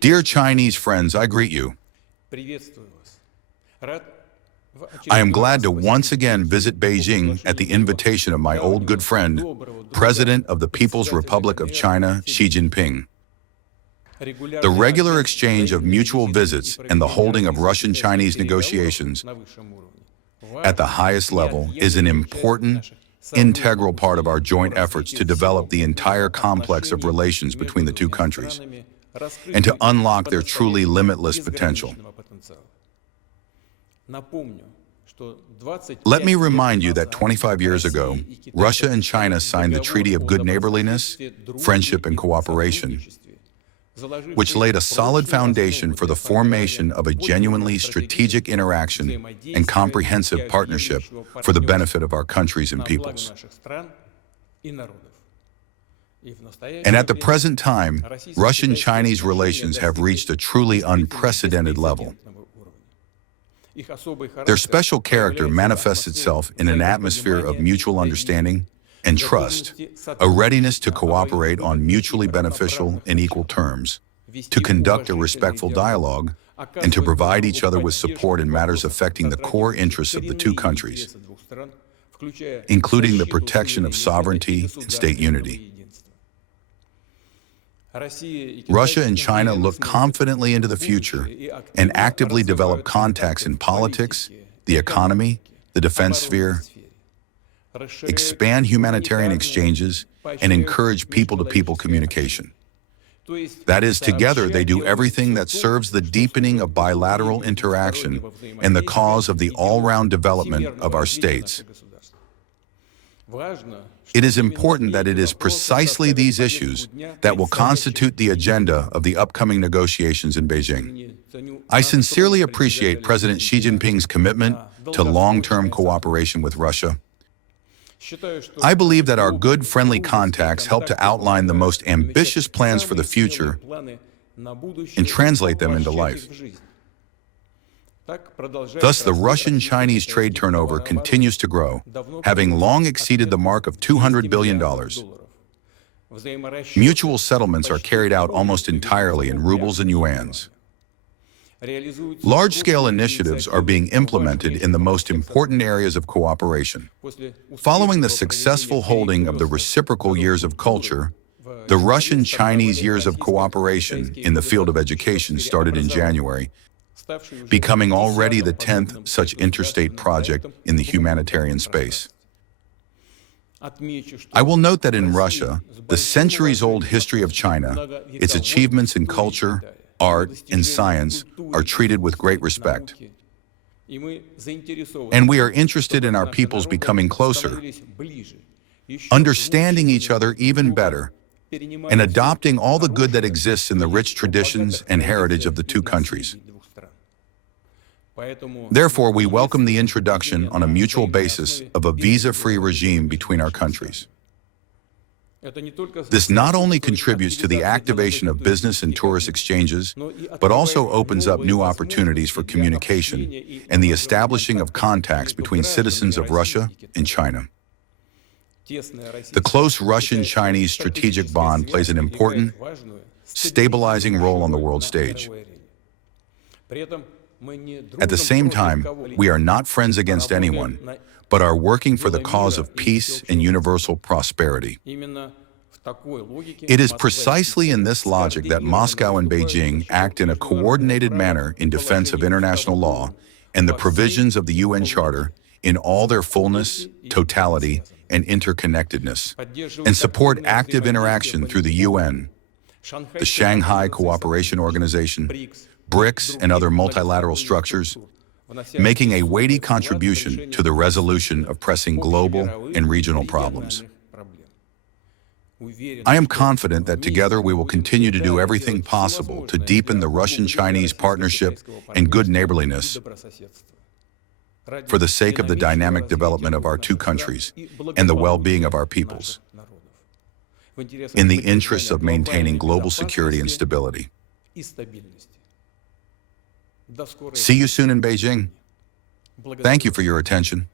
Dear Chinese friends, I greet you. I am glad to once again visit Beijing at the invitation of my old good friend, President of the People's Republic of China, Xi Jinping. The regular exchange of mutual visits and the holding of Russian-Chinese negotiations at the highest level is an important, integral part of our joint efforts to develop the entire complex of relations between the two countries and to unlock their truly limitless potential. Let me remind you that 25 years ago, Russia and China signed the Treaty of Good Neighborliness, Friendship and Cooperation, which laid a solid foundation for the formation of a genuinely strategic interaction and comprehensive partnership for the benefit of our countries and peoples. And at the present time, Russian-Chinese relations have reached a truly unprecedented level. Their special character manifests itself in an atmosphere of mutual understanding and trust, a readiness to cooperate on mutually beneficial and equal terms, to conduct a respectful dialogue, and to provide each other with support in matters affecting the core interests of the two countries, including the protection of sovereignty and state unity. Russia and China look confidently into the future and actively develop contacts in politics, the economy, the defense sphere, expand humanitarian exchanges, and encourage people-to-people communication. That is, together they do everything that serves the deepening of bilateral interaction and the cause of the all-round development of our states. It is important that it is precisely these issues that will constitute the agenda of the upcoming negotiations in Beijing. I sincerely appreciate President Xi Jinping's commitment to long-term cooperation with Russia. I believe that our good, friendly contacts help to outline the most ambitious plans for the future and translate them into life. Thus, the Russian-Chinese trade turnover continues to grow, having long exceeded the mark of $200 billion. Mutual settlements are carried out almost entirely in rubles and yuans. Large-scale initiatives are being implemented in the most important areas of cooperation. Following the successful holding of the reciprocal years of culture, the Russian-Chinese years of cooperation in the field of education started in January, becoming already the 10th such interstate project in the humanitarian space. I will note that in Russia, the centuries-old history of China, its achievements in culture, art, and science are treated with great respect. And we are interested in our peoples becoming closer, understanding each other even better, and adopting all the good that exists in the rich traditions and heritage of the two countries. Therefore, we welcome the introduction on a mutual basis of a visa-free regime between our countries. This not only contributes to the activation of business and tourist exchanges, but also opens up new opportunities for communication and the establishing of contacts between citizens of Russia and China. The close Russian-Chinese strategic bond plays an important, stabilizing role on the world stage. At the same time, we are not friends against anyone, but are working for the cause of peace and universal prosperity. It is precisely in this logic that Moscow and Beijing act in a coordinated manner in defense of international law and the provisions of the UN Charter in all their fullness, totality, and interconnectedness, and support active interaction through the UN, the Shanghai Cooperation Organization, BRICS, and other multilateral structures, making a weighty contribution to the resolution of pressing global and regional problems. I am confident that together we will continue to do everything possible to deepen the Russian-Chinese partnership and good neighborliness for the sake of the dynamic development of our two countries and the well-being of our peoples, in the interests of maintaining global security and stability. See you soon in Beijing. Thank you for your attention.